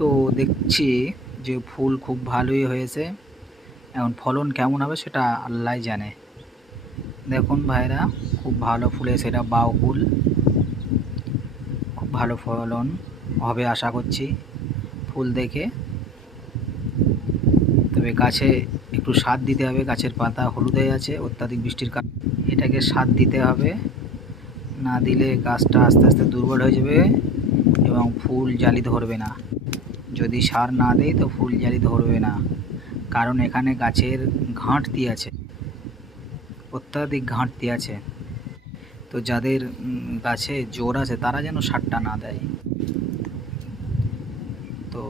তো দেখছি যে ফুল খুব ভালোই হয়েছে। এখন ফলন কেমন হবে সেটা আল্লাহই জানে। দেখুন ভাইরা, খুব ভালো ফুলে সেটা বাউ ফুল, খুব ভালো ফলন হবে আশা করছি ফুল দেখে। তবে গাছে একটু সার দিতে হবে, গাছের পাতা হলুদ হয়ে আছে অত্যাধিক বৃষ্টির কারণে। এটাকে সার দিতে হবে, না দিলে গাছটা আস্তে আস্তে দুর্বল হয়ে যাবে এবং ফুল জালি ধরবে না। যদি সার না দেয় তো ফুল জালি ধরবে না, কারণ এখানে গাছের ঘাঁটতি আছে, অত্যাধিক ঘাঁটতি আছে। তো যাদের গাছে জোর আছে তারা যেন সারটা না দেয়। তো